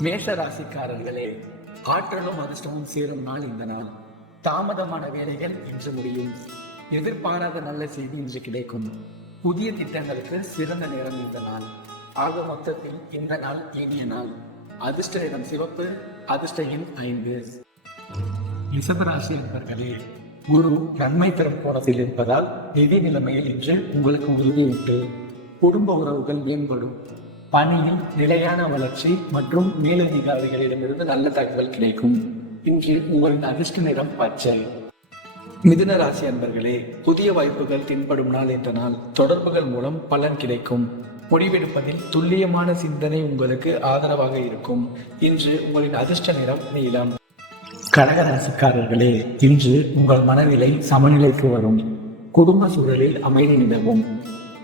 மேஷ ராசிக்காரர்களே, ஆற்றலும் அதிர்ஷ்டமும் சேரும் நாள் இந்த நாள். தாமதமான வேலைகள் இன்று முடியும். எதிர்பாராத நல்ல செய்தி இன்று கிடைக்கும். புதிய திட்டங்களுக்கு சிறந்த நேரம் இந்த நாள். ஆக மொத்தத்தில் இந்த நாள் இனிய நாள். அதிர்ஷ்ட நிறம் சிவப்பு, அதிர்ஷ்ட எண் 5. ரிஷபராசி அன்பர்களே, குரு நன்மை தரும் கோணத்தில் இருப்பதால் நிதி நிலைமையில் இன்று உங்களுக்கு உறுதி உண்டு. குடும்ப உறவுகள் மேம்படும். பணியில் நிலையான வளர்ச்சி மற்றும் மேலதிகாரிகளிடமிருந்து நல்ல தகவல் கிடைக்கும். இன்று உங்களின் அதிர்ஷ்ட நிறம் பச்சை. மிதுன ராசி அன்பர்களே, புதிய வாய்ப்புகள் தென்படும் நாள் என்ற நாள். தொடர்புகள் மூலம் பலன் கிடைக்கும். முடிவெடுப்பதில் துல்லியமான சிந்தனை உங்களுக்கு ஆதரவாக இருக்கும். இன்று உங்களின் அதிர்ஷ்ட நிறம் நீலம். கடகராசிக்காரர்களே, இன்று உங்கள் மனநிலை சமநிலைக்கு வரும். குடும்ப சூழலில் அமைதி நிலவும்.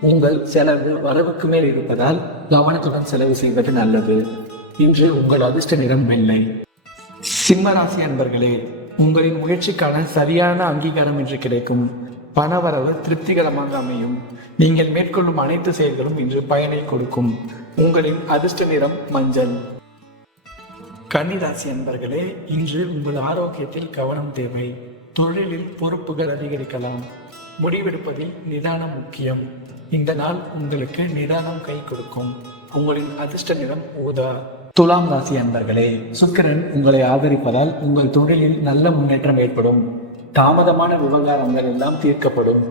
உங்கள் செலவு வரவுக்கு மேல் இருப்பதால் கவனத்துடன் செலவு செய்வது நல்லது. இன்று உங்கள் அதிர்ஷ்ட நிறம் வெள்ளை. சிம்மராசி அன்பர்களே, உங்களின் முயற்சிக்கான சரியான அங்கீகாரம் இன்று கிடைக்கும். பணவரவு திருப்திகரமாக அமையும். நீங்கள் மேற்கொள்ளும் அனைத்து செயல்களும் இன்று பயனை கொடுக்கும். உங்களின் அதிர்ஷ்ட நிறம் மஞ்சள். கன்னிராசி அன்பர்களே, இன்று உங்கள் ஆரோக்கியத்தில் கவனம் தேவை. தொழிலில் பொறுப்புகள் அதிகரிக்கலாம். முடிவெடுப்பதில் நிதானம் முக்கியம். இந்த நாள் உங்களுக்கு நிதானம் கை கொடுக்கும். உங்களின் அதிர்ஷ்ட நிறம் ஊதா. துலாம் ராசி அன்பர்களே, சுக்கிரன் உங்களை ஆதரிப்பதால் உங்கள் தொழிலில் நல்ல முன்னேற்றம் ஏற்படும். தாமதமான விவகாரங்கள் எல்லாம் தீர்க்கப்படும்.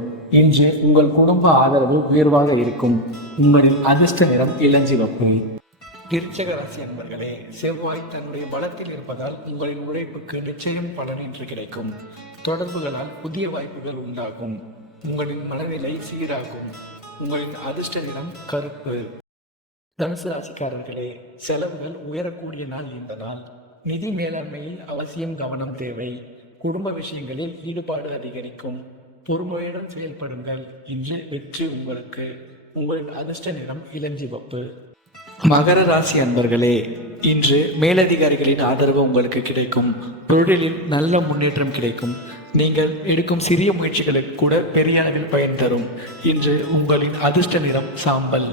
இன்று உங்கள் குடும்ப ஆதரவு உயர்வாக இருக்கும். உங்களின் அதிர்ஷ்ட நிறம் இளஞ்சிவப்பு. விருச்சிக ராசி அன்பர்களே, செவ்வாய் தன்னுடைய பலத்தில் இருப்பதால் உங்களின் உழைப்புக்கு நிச்சயம் பலன் இன்று கிடைக்கும். தொடர்புகளால் புதிய வாய்ப்புகள் உண்டாகும். உங்களின் மனநிலை சீராகும். உங்களின் அதிர்ஷ்ட நிறம் கருப்பு. தனுசு ராசிக்காரர்களே, செலவுகள் உயரக்கூடிய நாள் இந்த நாள். நிதி மேலாண்மையில் அவசியம் கவனம் தேவை. குடும்ப விஷயங்களில் ஈடுபாடு அதிகரிக்கும். பொறுமையுடன் செயல்படுங்கள். இன்று வெற்றி உங்களுக்கு. உங்களின் அதிர்ஷ்ட நிறம் இளஞ்சிவப்பு. மகர ராசி அன்பர்களே, இன்று மேலதிகாரிகளின் ஆதரவு உங்களுக்கு கிடைக்கும். தொழிலில் நல்ல முன்னேற்றம் கிடைக்கும். நீங்கள் எடுக்கும் சிறிய முயற்சிகளுக்கு கூட பெரிய அளவில் பயன் தரும். இன்று உங்களின் அதிர்ஷ்ட நிறம் சாம்பல்.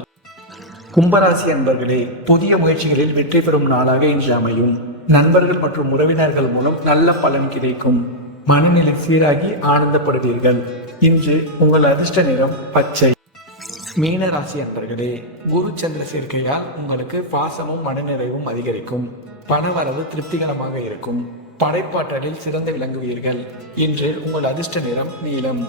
கும்பராசி அன்பர்களே, புதிய முயற்சிகளில் வெற்றி பெறும் நாளாக இன்று அமையும். நண்பர்கள் மற்றும் உறவினர்கள் மூலம் நல்ல பலன் கிடைக்கும். மனநிலை சீராகி ஆனந்தப்படுவீர்கள். இன்று உங்கள் அதிர்ஷ்ட நிறம் பச்சை. மீன ராசி அன்பர்களே, குரு சந்திர சேர்க்கையால் உங்களுக்கு பாசமும் மனநிறைவும் அதிகரிக்கும். பணவரவு திருப்திகரமாக இருக்கும். படைப்பாற்றலில் சிறந்து விளங்குவீர்கள். இன்று உங்கள் அதிர்ஷ்ட நிறம் நீலம்.